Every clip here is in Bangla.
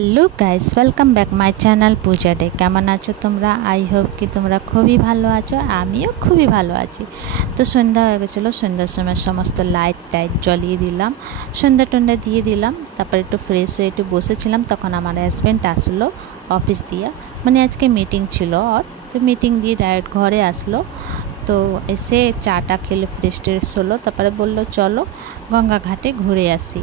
Hello guys, welcome back my channel Puja day. কেমন আছো তোমরা? আই হোপ কি তোমরা খুবই ভালো আছো, আমিও খুবই ভালো আছি। তো সন্ধ্যা হয়ে গেছিলো, সন্ধ্যার সময় সমস্ত লাইট টাইট জ্বলিয়ে দিলাম, সন্ধ্যা টন্ধ্যা দিয়ে দিলাম। তারপর একটু ফ্রেশ হয়ে একটু বসেছিলাম, তখন আমার হাজব্যান্ড আসলো অফিস দিয়ে, মানে আজকে মিটিং ছিল ওর। তো মিটিং দিয়ে ডাইরেক্ট ঘরে আসলো। তো এসে চাটা খেলো, ফ্রেশ ট্রেশ হলো, তারপরে বললো চলো গঙ্গা ঘাটে ঘুরে আসি,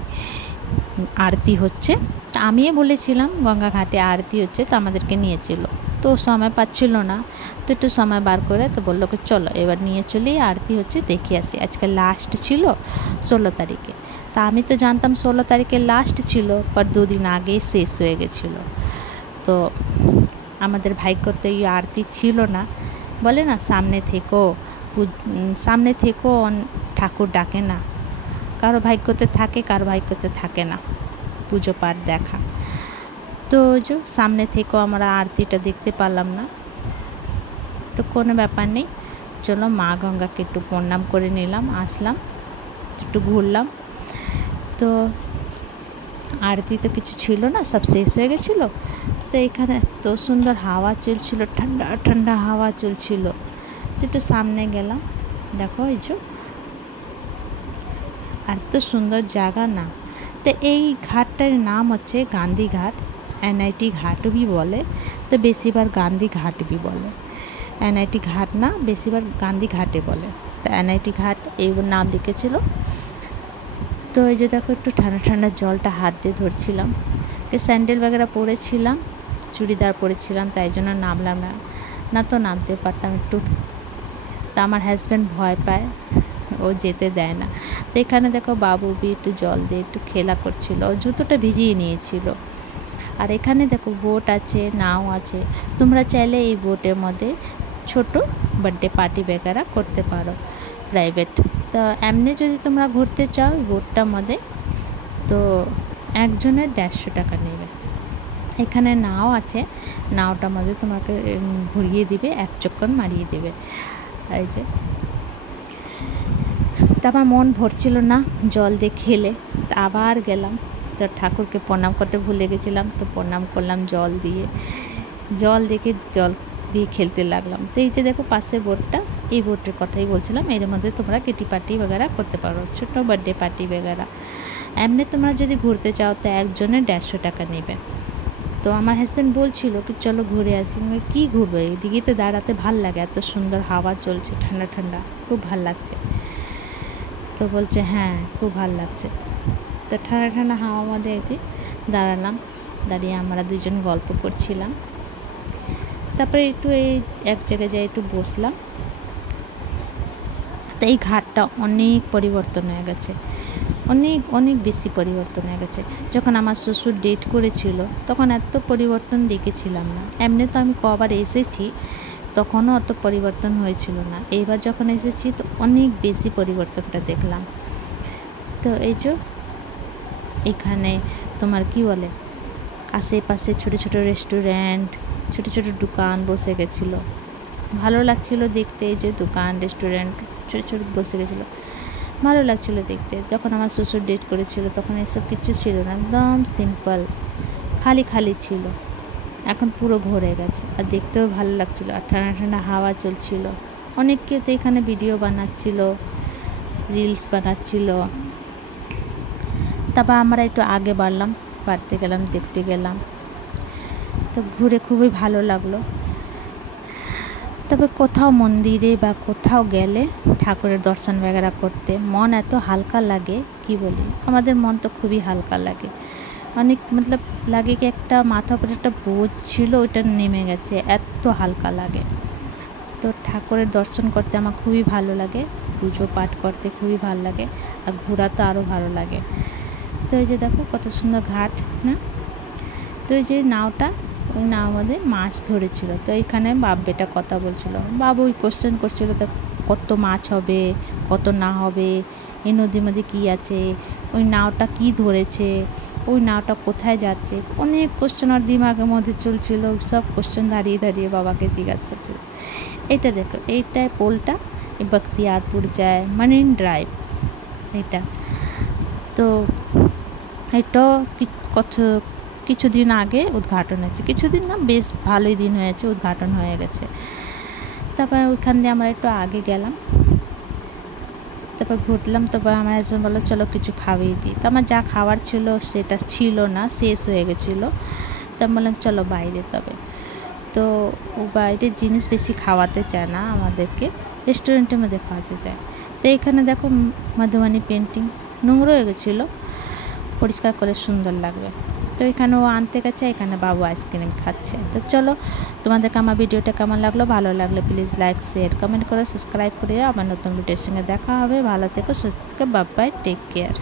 আরতি হচ্ছে। তা আমিও বলেছিলাম গঙ্গা ঘাটে আরতি হচ্ছে, তো আমাদেরকে নিয়েছিল। তো সময় পাচ্ছিল না, তো একটু সময় বার করে তো বললো কি চলো এবার নিয়ে চলি, আরতি হচ্ছে দেখে আসি। আজকে লাস্ট ছিল 16 তারিখে। তা আমি তো জানতাম 16 তারিখে লাস্ট ছিল, বাট দুদিন আগেই শেষ হয়ে গেছিলো। তো আমাদের ভাগ্যতে এই আরতি ছিল না। বলে না সামনে থেকেও ঠাকুর ডাকে না, কারো ভাগ্যতে থাকে, কারো ভাগ্যতে থাকে না পুজো পাঠ দেখা। তো যে সামনে থেকেও আমরা আরতিটা দেখতে পারলাম না, তো কোনো ব্যাপার নেই, চলো মা গঙ্গাকে একটু প্রণাম করে নিলাম, আসলাম, একটু ঘুরলাম। তো আরতি তো কিছু ছিল না, সব শেষ হয়ে গেছিলো। তো এখানে এত সুন্দর হাওয়া চলছিল, ঠান্ডা ঠান্ডা হাওয়া চলছিল। তো একটু সামনে গেলাম, দেখো এই যে আর তো সুন্দর জায়গা না। তো এই ঘাটটার নাম হচ্ছে গান্ধী ঘাট, এনআইটি ঘাটও भी বলে, তো বেশিবার গান্ধী ঘাট भी বলে। এনআইটি ঘাট না, বেশিবার গান্ধী ঘাটে বলে। তো এনআইটি ঘাট এই নাম লিখেছিল। তো এই যে দেখো একটু ঠান্ডা ঠান্ডা জলটা হাত দিয়ে ধরছিলাম, স্যান্ডেল বগেরা পরেছিলাম, চুড়িদার পরেছিলাম, তাই জন্য নামলাম না, না তো নামতে পারতাম একটু। তা আমার হাজব্যান্ড ভয় পায়, ও যেতে দেয় না। তো এখানে দেখো বাবু বি একটু জল দিয়ে একটু খেলা করছিল, ও জুতোটা ভিজিয়ে নিয়েছিল। আর এখানে দেখো বোট আছে, নাও আছে, তোমরা চাইলে এই বোটের মধ্যে ছোট বার্থডে পার্টি বেগারা করতে পারো প্রাইভেট। তো এমনি যদি তোমরা ঘুরতে চাও বোটটার মধ্যে, তো একজনের 150 টাকা নেবে। এখানে নাও আছে, নাওটার মধ্যে তোমাকে ঘুরিয়ে দিবে, এক চক্কর মারিয়ে দেবে। এই যে তা আমার মন ভরছিল না জল দিয়ে খেলে, তা আবার গেলাম। তো ঠাকুরকে প্রণাম করতে ভুলে গেছিলাম, তো প্রণাম করলাম জল দিয়ে খেলতে লাগলাম। তো এই যে দেখো পাশের বোটটা, এই বোটের কথাই বলছিলাম, এর মধ্যে তোমরা কিটি পার্টি বগেরা করতে পারো, ছোটো বার্থডে পার্টি বগেরা। এমনি তোমরা যদি ঘুরতে চাও তো একজনের 150 টাকা নেবে। তো আমার হাজব্যান্ড বলছিল কি চলো ঘুরে আসি। কী ঘুরবে, এইদিকে তো দাঁড়াতে ভাল লাগে, এত সুন্দর হাওয়া চলছে, ঠান্ডা ঠান্ডা, খুব ভাল লাগছে। তো বলছে হ্যাঁ খুব ভাল লাগছে। তো ঠান্ডা ঠান্ডা হাওয়ার মধ্যে এটি দাঁড়ালাম, দাঁড়িয়ে আমরা দুজন গল্প করছিলাম। তারপরে একটু এই এক জায়গায় যাই একটু বসলাম। তো এই ঘাটটা অনেক পরিবর্তন হয়ে গেছে, অনেক অনেক বেশি পরিবর্তন হয়ে গেছে। যখন আমার শ্বশুর ডেট করেছিল তখন এত পরিবর্তন দেখেছিলাম না। এমনি তো আমি কবার এসেছি, তখনও অত পরিবর্তন হয়েছিল না। এইবার যখন এসেছি তো অনেক বেশি পরিবর্তনটা দেখলাম। তো এই যে এখানে তোমার কি বলে, আশেপাশে ছোটো ছোটো রেস্টুরেন্ট, ছোটো ছোটো দোকান বসে গেছিলো, ভালো লাগছিল দেখতে। এই যে দোকান রেস্টুরেন্ট ছোটো ছোটো বসে গেছিলো, ভালো লাগছিলো দেখতে। যখন আমার শ্বশুর ডেট করেছিল তখন এসব কিছু ছিল না, একদম সিম্পল, খালি খালি ছিল। এখন পুরো ভরে গেছে, আর দেখতেও ভালো লাগছিলো, আর ঠান্ডা ঠান্ডা হাওয়া চলছিল। অনেক কেউ তো এখানে ভিডিও বানাচ্ছিল, রিলস বানাচ্ছিল। তারপর আমরা একটু আগে বাড়তে গেলাম, দেখতে গেলাম। তো ঘুরে খুবই ভালো লাগলো। তবে কোথাও মন্দিরে বা কোথাও গেলে ঠাকুরের দর্শন বগেরা করতে মন এত হালকা লাগে, কি বলি, আমাদের মন তো খুবই হালকা লাগে। অনেক মতলব লাগে কি একটা মাথা উপরে একটা বোঝ ছিল, ওইটা নেমে গেছে, এত হালকা লাগে। তো ঠাকুরের দর্শন করতে আমার খুবই ভালো লাগে, পুজো পাঠ করতে খুবই ভালো লাগে, আর ঘোরা তো আরও ভালো লাগে। তো এই যে দেখো কত সুন্দর ঘাট না। তো এই যে নাওটা, ওই নাওর মধ্যে মাছ ধরেছিল। তো এইখানে বাপ বেটা কথা বলছিল, বাবু ওই কোশ্চেন করছিল তো কত মাছ হবে, কত না হবে, এই নদীর মধ্যে কী আছে, ওই নাওটা কি ধরেছে, ওই নাওটা কোথায় যাচ্ছে, অনেক কোশ্চেন আর দিমাগের মধ্যে চলছিল। সব কোশ্চেন দাঁড়িয়ে দাঁড়িয়ে বাবাকে জিজ্ঞাসা করছিল। এটা দেখো, এইটাই পোলটা বখতিয়ারপুর যায়, মারিন ড্রাইভ এটা। তো এটাও কত কিছুদিন আগে উদ্ঘাটন হয়েছে, কিছুদিন না বেশ ভালোই দিন হয়েছে, উদ্ঘাটন হয়ে গেছে। তারপর ওইখান দিয়ে আমরা একটু আগে গেলাম, তারপর ঘুরলাম। তারপর আমার হাজব্যান্ড বললো চলো কিছু খাওয়িয়ে দিই। তো আমার যা খাওয়ার ছিল সেটা ছিল না, শেষ হয়ে গেছিলো। তো আমি বললাম চলো বাইরে। তবে তো ও বাইরের জিনিস বেশি খাওয়াতে চায় না আমাদেরকে, রেস্টুরেন্টের মধ্যে খাওয়াতে চায়। তো এখানে দেখো মধুবনী পেন্টিং নোংরা হয়ে গেছিলো, পরিষ্কার করে সুন্দর লাগবে। তো এখানে ও আনতে গেছে, এখানে বাবু আইসক্রিম খাচ্ছে। তো চলো, তোমাদেরকে আমার ভিডিওটা কেমন লাগলো, ভালো লাগলে প্লিজ লাইক শেয়ার কমেন্ট করে সাবস্ক্রাইব করে আমার নতুন ভিডিওর সঙ্গে দেখা হবে। ভালো থেকো, সুস্থ থেকো, বাই বাই, টেক কেয়ার।